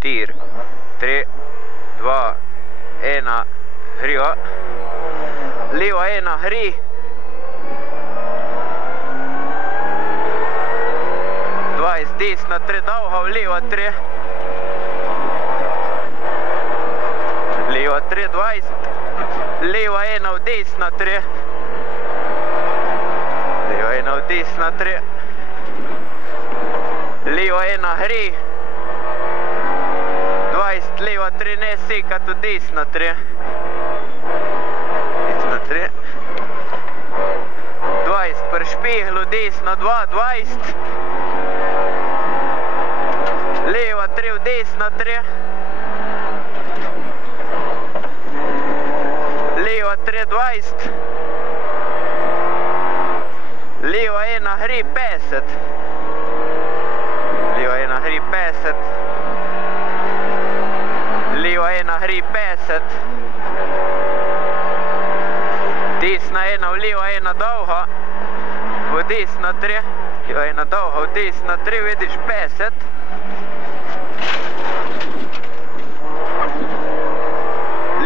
4, 3, 2, 1, hrijo. Levo 1, hri. Desna 3, dolga, v levo 3. Levo 3, 20. Levo 1, v desna 3. Levo 1, v desna 3. Levo 1, hri. 20, levo 3, ne sekati, v desna 3. Desna 3. 20, pri špehlu, desna 2, 20. Leva 3, v desna 3. Leva 3, 20. Leva 1, hri 50. Leva 1, hri 50. Leva 1, hri 50. Desna 1, v leva 1, dolga. V desna 3. Leva 1, dolga, v desna 3, vidiš 50.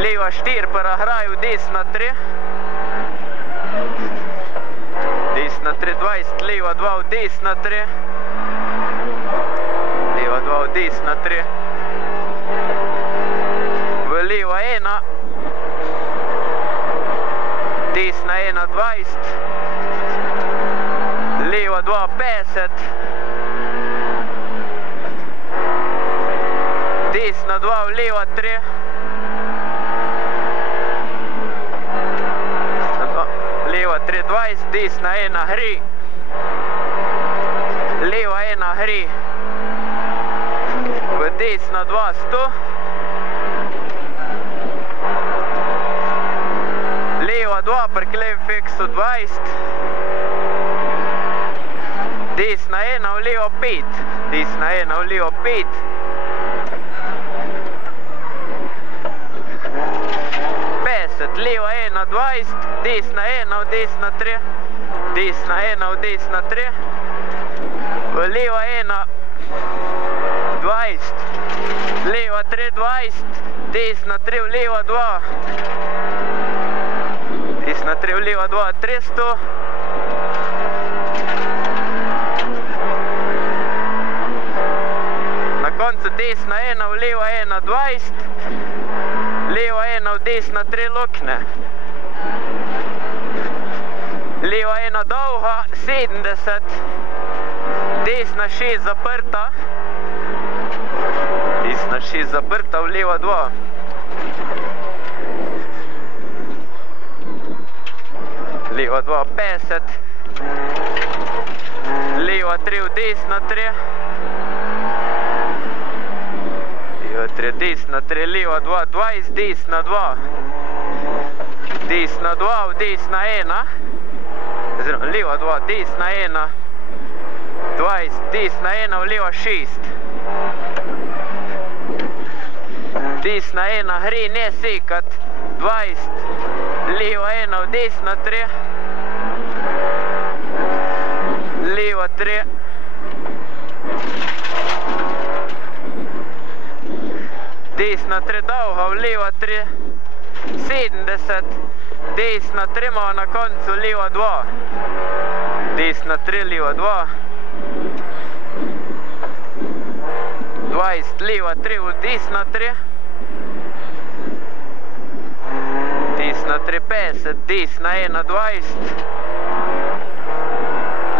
Leva 4, prehraj, v desna 3. Desna 3, 20, leva 2, v desna 3. Leva 2, v desna 3. V leva 1. Desna 1, 20. Leva 2, 50. Desna 2, v leva 3. Leva 3, 20, desna 1, hri. Leva 1, hri. V desna 2, 100. Leva 2, pri klem fiksu 20. Desna 1, v levo 5. Desna 1, v levo 5. Leva 1, 20, desna 1, v desna 3. Desna 1, v desna 3. V leva 1, 20. Leva 3, 20. Desna 3, v leva 2. Desna 3, v leva 2, 300. Na koncu desna 1, v leva 1, 20. Leva 1, v desna 3 lukne. Leva 1, dolga, 70. Desna 6 zaprta. Desna 6 zaprta, v leva 2. Leva 2, 50. Leva 3, v desna 3. Leva 3, desna 3, leva 2, 20, desna 2. Desna 2, v desna 1. Leva 2, desna 1. 20, desna 1, v leva 6. Desna 1, hri, ne sekat. 20, leva 1, v desna 3. Leva 3. Desna 3, dolga, v leva 3. 70. Desna 3, ima na koncu leva 2. Desna 3, leva 2. 20, leva 3, v desna 3. Desna 3, 50. Desna 1, 20.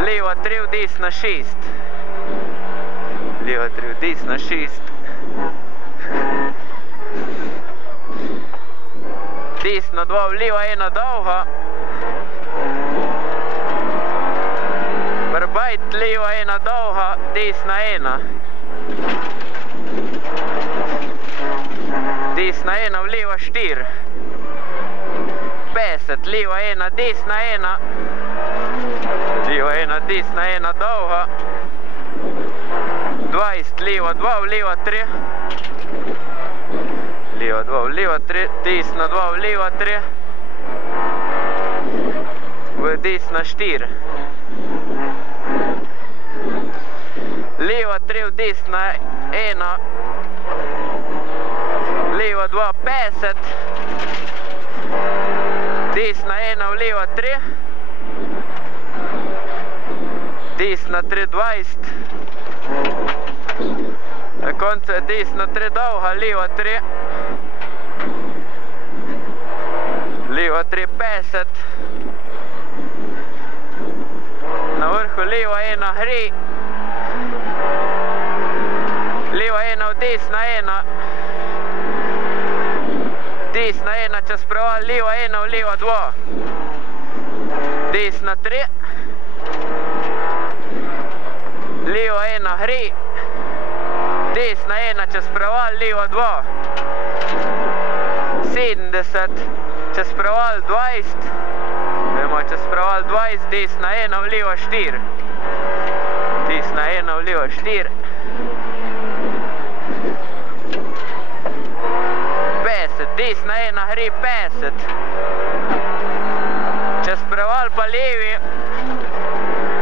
Leva 3, v desna 6. Leva 3, v desna 6. Desna 2, v leva 1, dolga. Brbajt, leva 1, dolga, desna 1. Desna 1, v leva 4. 50, leva 1, desna 1. Leva 1, desna 1, dolga. 20, leva 2, v leva 3. Leva 2, v leva 3, desna 2, v leva 3. V desna 4. Leva 3, v desna 1. leva 2, 50. Desna 1, leva 3. Desna 3, 20. Na koncu je desna 3 dolga, leva 3. Leva 3, 50. Na vrhu leva 1 gre. Leva 1 v desna 1. Desna 1 čez preval, leva 1 v leva 2. Desna 3. Leva 1 gre. Desna 1 čez preval, leva 2. 70. Čez preval 20. Gremo čez preval 20. Desna 1 v leva 4. Desna 1 v leva 4. 50. Desna 1 gre 50. Čez preval pa levi.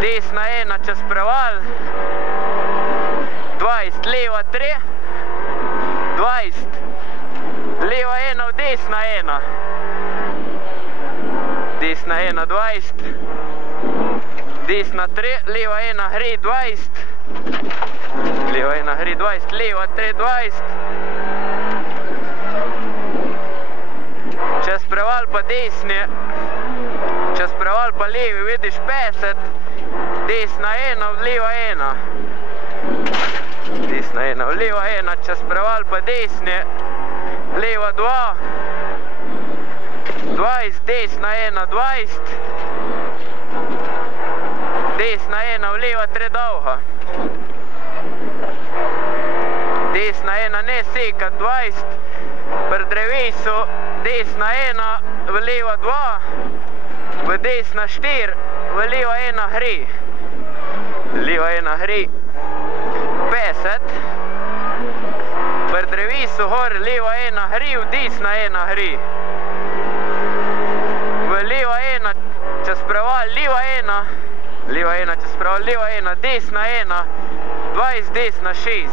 Desna 1 čez preval. 20. Leva 3. 20. Leva 1 v desna 1. Desna 1, 20. Desna 3, leva 1 gre 20. Leva 1 gre 20, leva 3, 20. Čez preval pa desni. Čez preval pa levi, vidiš 50. Desna 1, leva 1. Desna 1, leva 1, čez preval pa desni. Leva 2. 20, desna 1, 20. Desna 1, leva 3 dolga. Desna 1 ne seka, 20. Pri drevesu desna 1, v leva 2. V desna 4, v leva 1 gre. Leva 1 gre 50. Pri drevesu gor leva 1 gre, v desna 1 gre. V leva 1 čez preval, leva 1. Leva 1 čez preval, leva 1, desna 1. 20, desna 6.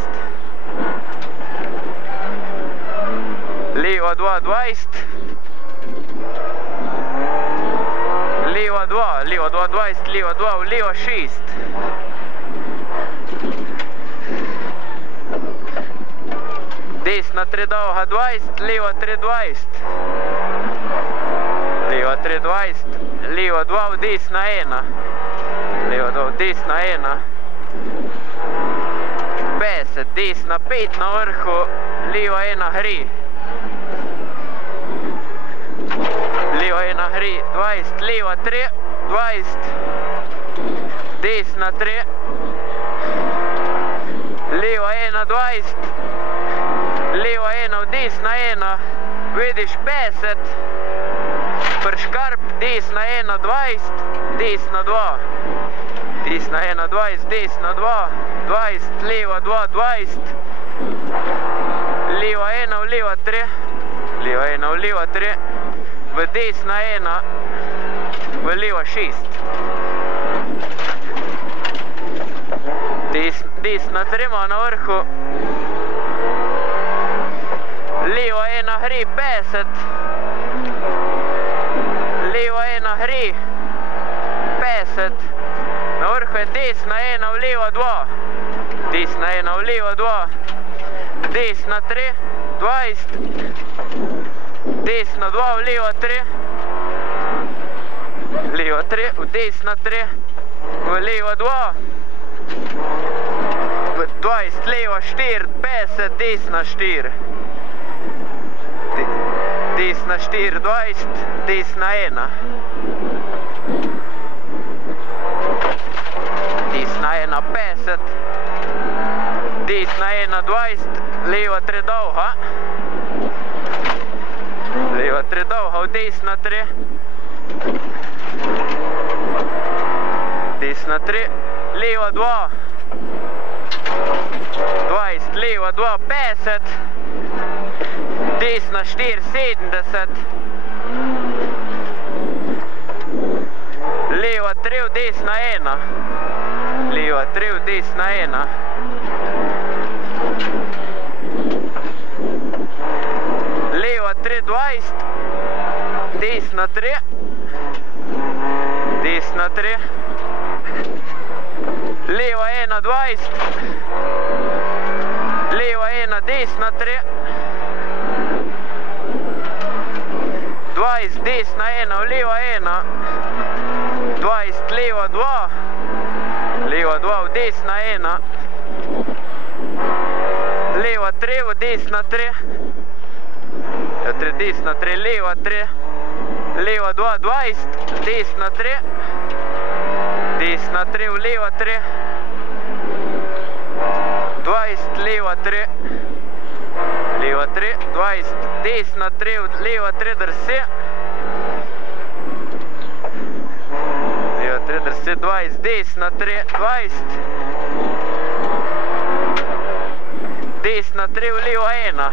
Leva 2, 20. Leva 2, leva 2, 20, leva 2, v leva 6. Desna 3 dolga 20, leva 3, 20. Leva 3, 20, leva 2 v desna 1. Leva 2 v desna 1. 50, desna 5 na vrhu, leva 1 gre. Leva 1 gre 20, leva 3, 20. Desna 3. Leva 1, 20. Leva 1 v desna 1. Vidiš 50. Prškarp, desna 1, 20. Desna 2. Desna 1, 20, desna 2. 20, leva 2, 20. Leva 1 v leva 3. Leva 1 v leva 3. V desna 1. V leva 6. Desna 3 ima na vrhu. Leva 1 gre 50. Leva 1 gre 50. Na vrhu je desna 1 v leva 2. Desna 1 v leva 2. Desna 3, 20. Desna 2 v leva 3. Leva 3, v desna 3. V leva 2. 20, leva 4, 50, desna 4. Desna 4, 20, desna 1. Desna 1, 50. Desna 1, 20, leva 3 dolga. Leva 3 dolga, v desna 3. Desna 3, leva 2. 20, leva 2, 50. Desna 4, 70. Leva 3 v desna 1. Leva 3 v desna 1. 3, 20, desna 3, desna 3, leva 1, 20, leva 1, desna 3, 20, desna 1, leva 1, 20, leva 2, leva 2, desna 1, leva 3, desna 3, desna 3, leva 3, leva 2, 20, desna 3, desna 3, leva 3, 20, leva 3, leva 3, 20, desna 3, leva 3, drse, leva 3, drse, 20, desna 3, 20, desna 3, leva 1,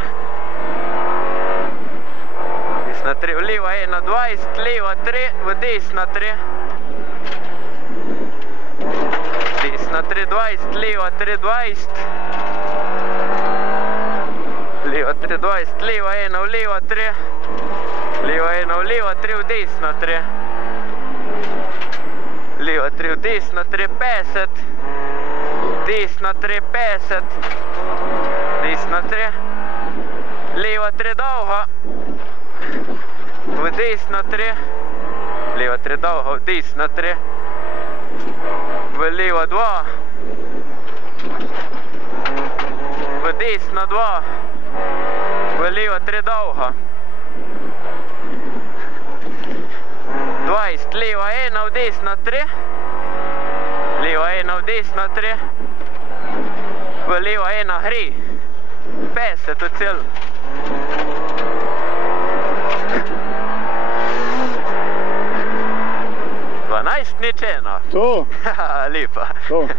desna 3, leva 1, 20, leva 3, v desna 3, desna 3, 20, leva 3, 20, leva 3, 20, leva 1, v leva 3, leva 1, v leva 3, v desna 3, leva 3, v desna 3, 50, desna 3, 50, desna 3, leva 3, dolga, v desna 3, leva 3, dolga, v desna 3, v leva 2, v desna 2, v leva 3, dolga, 20, leva 1, v desna 3, leva 1, v desna 3, v leva 1, gre, 50 v cel. Nič ena. To? Lepa. To.